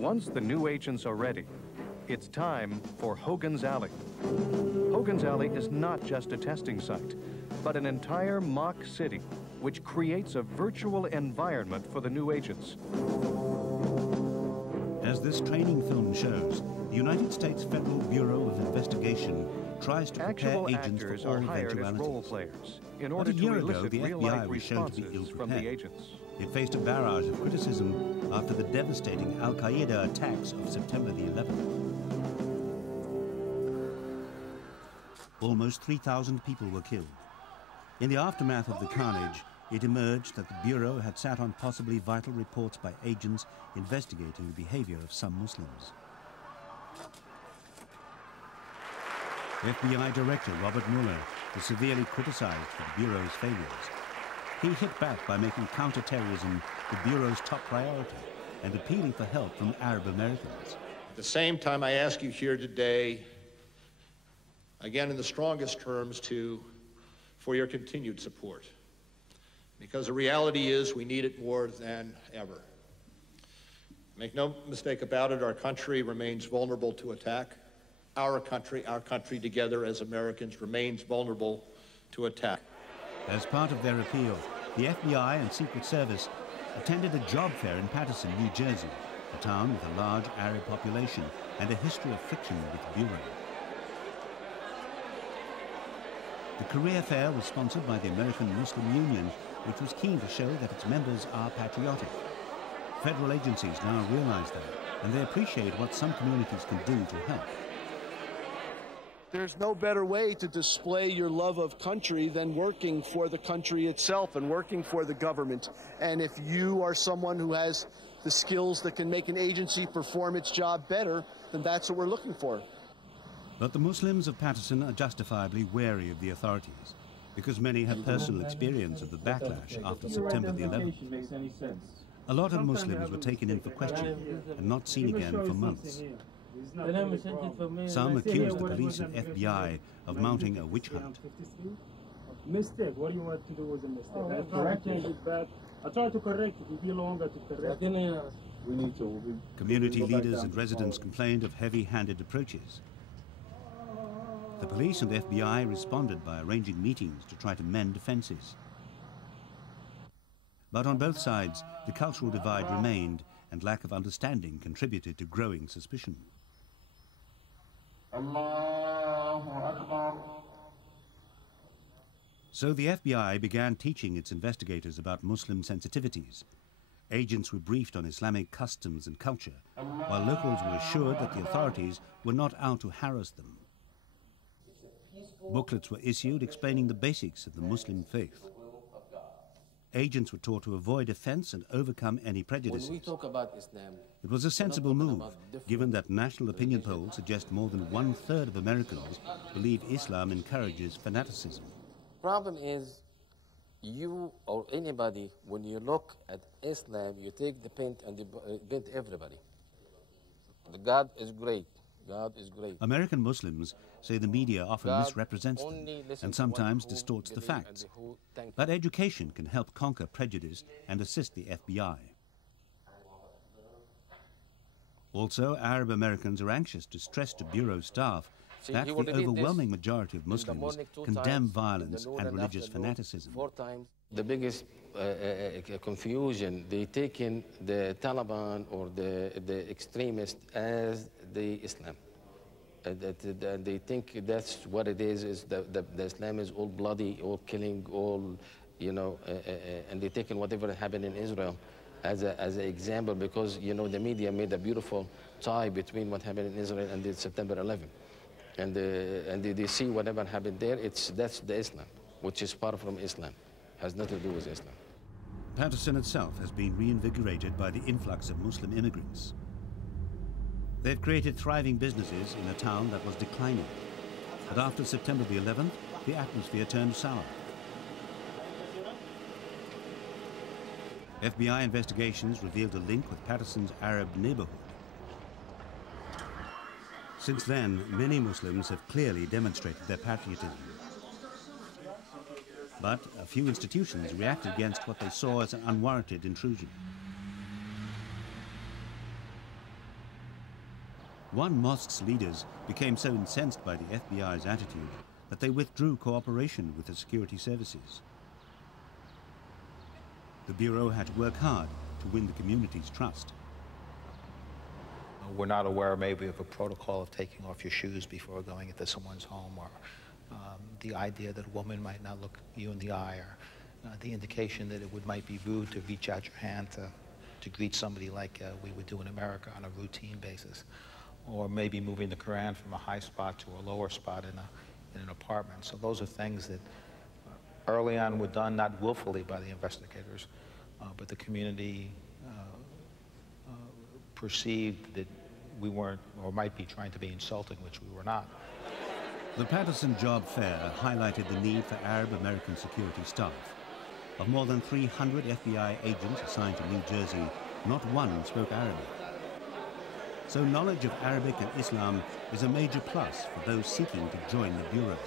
Once the new agents are ready, it's time for Hogan's Alley. Hogan's Alley is not just a testing site, but an entire mock city which creates a virtual environment for the new agents. As this training film shows, the United States Federal Bureau of Investigation tries to prepare agents for all eventualities. Role players in order to elicit the FBI was shown to be ill-prepared. It faced a barrage of criticism after the devastating Al-Qaeda attacks of September the 11th. Almost 3,000 people were killed. In the aftermath of the carnage, it emerged that the Bureau had sat on possibly vital reports by agents investigating the behavior of some Muslims. FBI Director Robert Mueller was severely criticized for the Bureau's failures. He hit back by making counterterrorism the Bureau's top priority and appealing for help from Arab Americans. At the same time, I ask you here today, again in the strongest terms, for your continued support. Because the reality is we need it more than ever. Make no mistake about it, our country remains vulnerable to attack. Our country together as Americans remains vulnerable to attack. As part of their appeal, the FBI and Secret Service attended a job fair in Paterson, New Jersey, a town with a large Arab population and a history of friction with the Bureau. The career fair was sponsored by the American Muslim Union, which was keen to show that its members are patriotic. Federal agencies now realize that, and they appreciate what some communities can do to help. There's no better way to display your love of country than working for the country itself and working for the government. And if you are someone who has the skills that can make an agency perform its job better, then that's what we're looking for. But the Muslims of Paterson are justifiably wary of the authorities, because many have personal experience of the backlash after September the 11th. A lot of Muslims were taken in for questioning and not seen again for months. Some accused the police and FBI of mounting a witch hunt. Mistake. What do you want to do with a mistake? I corrected it, but I tried to correct it. It be longer to correct it. We need to. Community leaders and residents complained of heavy-handed approaches. The police and FBI responded by arranging meetings to try to mend fences. But on both sides, the cultural divide remained, and lack of understanding contributed to growing suspicion. So the FBI began teaching its investigators about Muslim sensitivities. Agents were briefed on Islamic customs and culture, while locals were assured that the authorities were not out to harass them. Booklets were issued explaining the basics of the Muslim faith. Agents were taught to avoid offense and overcome any prejudices. When we talk about Islam, it was a sensible move, given that national opinion polls suggest more than 1/3 of Americans believe Islam encourages fanaticism. Problem is, you or anybody, when you look at Islam, you take the paint and you paint everybody. God is great. God is great. American Muslims say the media often misrepresents them and sometimes distorts the facts. But education can help conquer prejudice and assist the FBI. Also, Arab Americans are anxious to stress to Bureau staff that the overwhelming majority of Muslims condemn violence and religious fanaticism. 4 times. The biggest confusion, they take in the Taliban or the extremists as the Islam. They think that's what it is the Islam is all bloody, all killing, all, you know, and they take in whatever happened in Israel as an example because, you know, the media made a beautiful tie between what happened in Israel and the September 11th. And they see whatever happened there, that's the Islam, which is far from Islam, has nothing to do with Islam. Paterson itself has been reinvigorated by the influx of Muslim immigrants. They've created thriving businesses in a town that was declining. But after September the 11th, the atmosphere turned sour. FBI investigations revealed a link with Paterson's Arab neighborhood. Since then, many Muslims have clearly demonstrated their patriotism. But a few institutions reacted against what they saw as an unwarranted intrusion. One mosque's leaders became so incensed by the FBI's attitude that they withdrew cooperation with the security services. The Bureau had to work hard to win the community's trust. We're not aware maybe of a protocol of taking off your shoes before going into someone's home, or the idea that a woman might not look you in the eye, or the indication that it might be rude to reach out your hand to greet somebody like we would do in America on a routine basis, or maybe moving the Quran from a high spot to a lower spot in an apartment. So those are things that early on were done not willfully by the investigators, but the community perceived that we weren't, or might be trying to be insulting, which we were not. The Paterson job fair highlighted the need for Arab American security staff. Of more than 300 FBI agents assigned to New Jersey, not one spoke Arabic. So knowledge of Arabic and Islam is a major plus for those seeking to join the Bureau.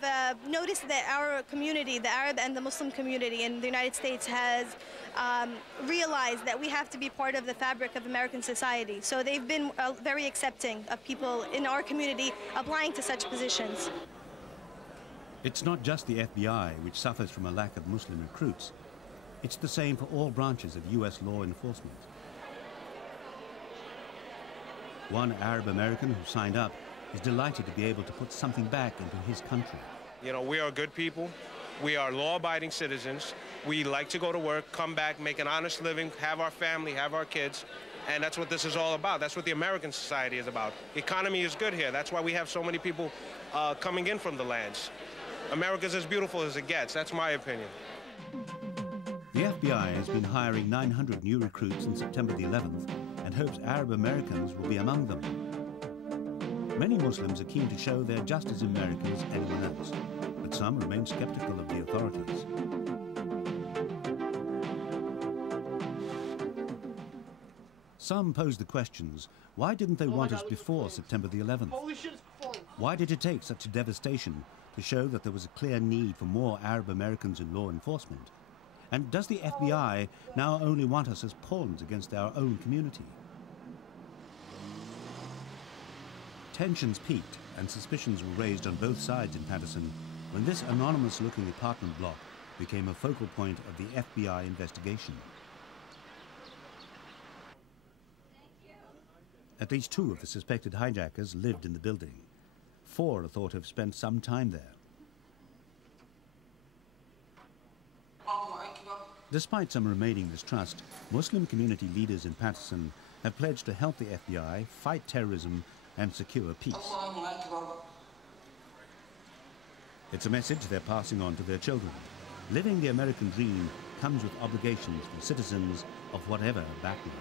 The notice that our community, the Arab and the Muslim community in the United States, has realized that we have to be part of the fabric of American society. So they've been very accepting of people in our community applying to such positions. It's not just the FBI which suffers from a lack of Muslim recruits. It's the same for all branches of U.S. law enforcement. One Arab American who signed up is delighted to be able to put something back into his country. You know, we are good people. We are law-abiding citizens. We like to go to work, come back, make an honest living, have our family, have our kids, and that's what this is all about. That's what the American society is about. The economy is good here. That's why we have so many people coming in from the lands. America's as beautiful as it gets. That's my opinion. The FBI has been hiring 900 new recruits on September the 11th and hopes Arab Americans will be among them. Many Muslims are keen to show they're just as American as anyone else, but some remain skeptical of the authorities. Some pose the questions, why didn't they want us before September the 11th? Why did it take such a devastation to show that there was a clear need for more Arab Americans in law enforcement? And does the FBI now only want us as pawns against our own community? Tensions peaked and suspicions were raised on both sides in Paterson when this anonymous-looking apartment block became a focal point of the FBI investigation. At least 2 of the suspected hijackers lived in the building. 4 are thought to have spent some time there. Despite some remaining mistrust, Muslim community leaders in Paterson have pledged to help the FBI fight terrorism and secure peace. It's a message they're passing on to their children. Living the American dream comes with obligations for citizens of whatever background.